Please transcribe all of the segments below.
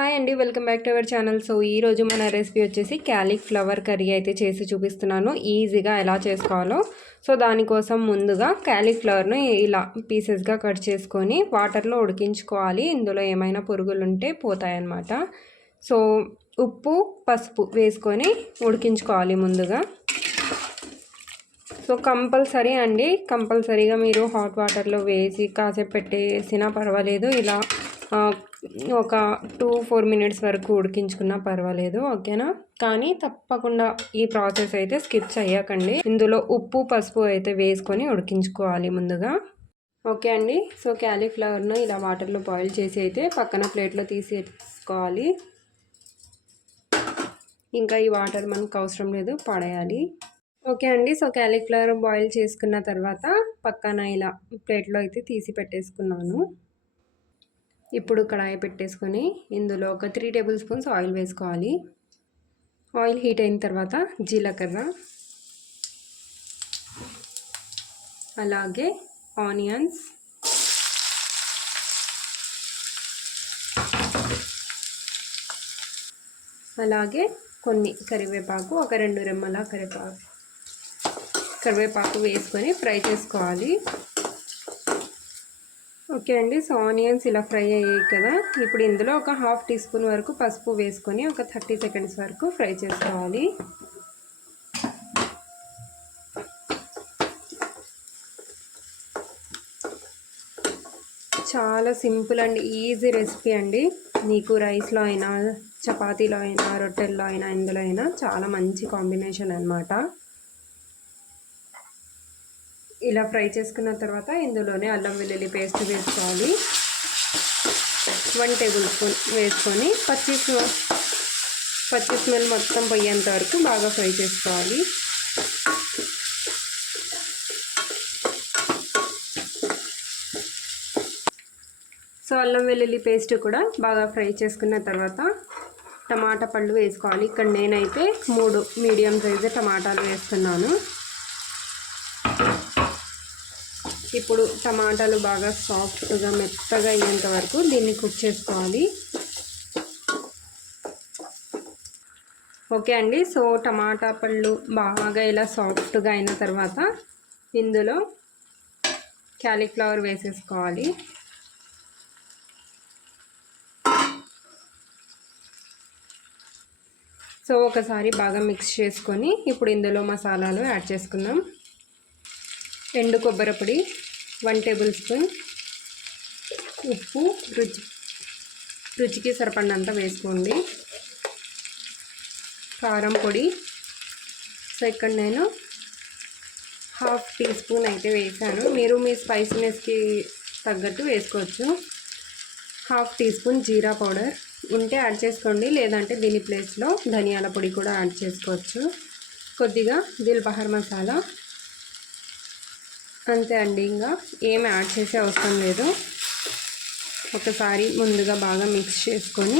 Hi అండి, welcome back to our channel. So ఈరోజు మన రెసిపీ వచ్చేసి క్యాలీఫ్లవర్ కర్రీ అయితే చేసి చూపిస్తున్నాను, ఈజీగా ఎలా చేసుకోవాలో. సో దానికోసం ముందుగా క్యాలీఫ్లవర్ను ఇలా పీసెస్గా కట్ చేసుకొని వాటర్లో ఉడికించుకోవాలి. ఇందులో ఏమైనా పురుగులు ఉంటే పోతాయన్నమాట. సో ఉప్పు పసుపు వేసుకొని ఉడికించుకోవాలి ముందుగా. సో కంపల్సరీగా మీరు హాట్ వాటర్లో వేసి కాసేపు పెట్టేసినా పర్వాలేదు, ఇలా ఒక 2-4 మినిట్స్ వరకు ఉడికించుకున్నా పర్వాలేదు, ఓకేనా. కానీ తప్పకుండా ఈ ప్రాసెస్ అయితే స్కిప్ చేయకండి. ఇందులో ఉప్పు పసుపు అయితే వేసుకొని ఉడికించుకోవాలి ముందుగా, ఓకే అండి. సో క్యాలీఫ్లవర్ను ఇలా వాటర్లో బాయిల్ చేసి అయితే పక్కన ప్లేట్లో తీసేసుకోవాలి. ఇంకా ఈ వాటర్ మనకు అవసరం లేదు, పడేయాలి. ఓకే అండి. సో క్యాలీఫ్లవర్ బాయిల్ చేసుకున్న తర్వాత పక్కన ఇలా ప్లేట్లో అయితే తీసి పెట్టేసుకున్నాను. ఇప్పుడు కడాయి పెట్టేసుకొని ఇందులో ఒక 3 టేబుల్ స్పూన్స్ ఆయిల్ వేసుకోవాలి. ఆయిల్ హీట్ అయిన తర్వాత జీలకర్ర, అలాగే ఆనియన్స్, అలాగే కొన్ని కరివేపాకు, ఒక 2 రెమ్మల కరివేపాకు వేసుకొని ఫ్రై చేసుకోవాలి. ఓకే అండి. సో ఆనియన్స్ ఇలా ఫ్రై అయ్యాయి కదా, ఇప్పుడు ఇందులో ఒక 1/2 టీ స్పూన్ వరకు పసుపు వేసుకొని ఒక 30 సెకండ్స్ వరకు ఫ్రై చేసుకోవాలి. చాలా సింపుల్ అండ్ ఈజీ రెసిపీ అండి. మీకు రైస్లో అయినా, చపాతీలో అయినా, రొట్టెల్లో అయినా, ఇందులో అయినా చాలా మంచి కాంబినేషన్ అన్నమాట. ఇలా ఫ్రై చేసుకున్న తర్వాత ఇందులోనే అల్లం వెల్లుల్లి పేస్ట్ వేసుకోవాలి. 1 టేబుల్ స్పూన్ వేసుకొని పచ్చి స్మెల్ మొత్తం పోయేంత వరకు బాగా ఫ్రై చేసుకోవాలి. సో అల్లం వెల్లుల్లి పేస్ట్ కూడా బాగా ఫ్రై చేసుకున్న తర్వాత టమాటా పళ్ళు వేసుకోవాలి. ఇక్కడ నేనైతే 3 మీడియం సైజు టమాటాలు వేస్తున్నాను. ఇప్పుడు టమాటాలు బాగా సాఫ్ట్గా మెత్తగా అయ్యేంత వరకు దీన్ని కుక్ చేసుకోవాలి. ఓకే అండి. సో టమాటా పళ్ళు బాగా ఇలా సాఫ్ట్గా అయిన తర్వాత ఇందులో క్యాలీఫ్లవర్ వేసేసుకోవాలి. సో ఒకసారి బాగా మిక్స్ చేసుకొని ఇప్పుడు ఇందులో మసాలాలు యాడ్ చేసుకుందాం. ఎండు కొబ్బరి పొడి 1 టేబుల్ స్పూన్, ఉప్పు రుచికి సరిపడినంత వేసుకోండి. కారం పొడి, సో ఇక్కడ నేను 1/2 టీ స్పూన్ అయితే వేసాను, మీరు మీ స్పైసీనెస్కి తగ్గట్టు వేసుకోవచ్చు. 1/2 టీ స్పూన్ జీరా పౌడర్ ఉంటే యాడ్ చేసుకోండి, లేదంటే దీని ప్లేస్లో ధనియాల పొడి కూడా యాడ్ చేసుకోవచ్చు. కొద్దిగా దిల్ బహర్ మసాలా, అంతే అండి, ఇంకా ఏమి యాడ్ చేసే అవసరం లేదు. ఒకసారి ముందుగా బాగా మిక్స్ చేసుకొని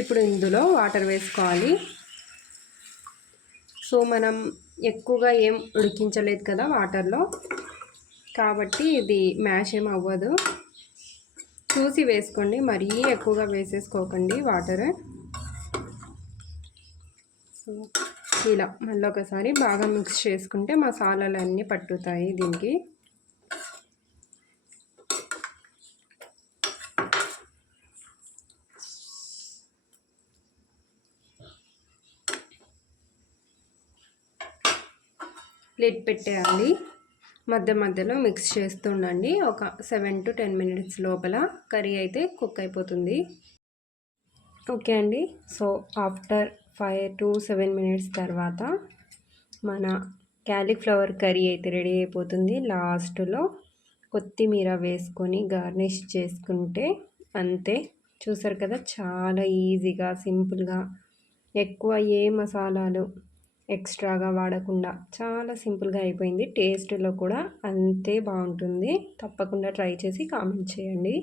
ఇప్పుడు ఇందులో వాటర్ వేసుకోవాలి. సో మనం ఎక్కువగా ఏం ఉడికించలేదు కదా వాటర్లో, కాబట్టి ఇది మ్యాష్ ఏం అవ్వదు. చూసి వేసుకోండి, మరీ ఎక్కువగా వేసేసుకోకండి వాటర్. సో ఇలా మళ్ళీ ఒకసారి బాగా మిక్స్ చేసుకుంటే మసాలాలు అన్నీ పట్టుతాయి దీనికి. లిడ్ పెట్టేయాలి, మధ్య మధ్యలో మిక్స్ చేస్తుండండి. ఒక 7 to 10 మినిట్స్ లోపల కర్రీ అయితే కుక్ అయిపోతుంది. ఓకే అండి. సో ఆఫ్టర్ 5 to 7 మినిట్స్ తర్వాత మన క్యాలీఫ్లవర్ కర్రీ అయితే రెడీ అయిపోతుంది. లాస్ట్లో కొత్తిమీర వేసుకొని గార్నిష్ చేసుకుంటే అంతే. చూసారు కదా, చాలా ఈజీగా సింపుల్గా, ఎక్కువ ఏ మసాలాలు ఎక్స్ట్రాగా వాడకుండా చాలా సింపుల్గా అయిపోయింది. టేస్ట్లో కూడా అంతే బాగుంటుంది. తప్పకుండా ట్రై చేసి కామెంట్ చేయండి.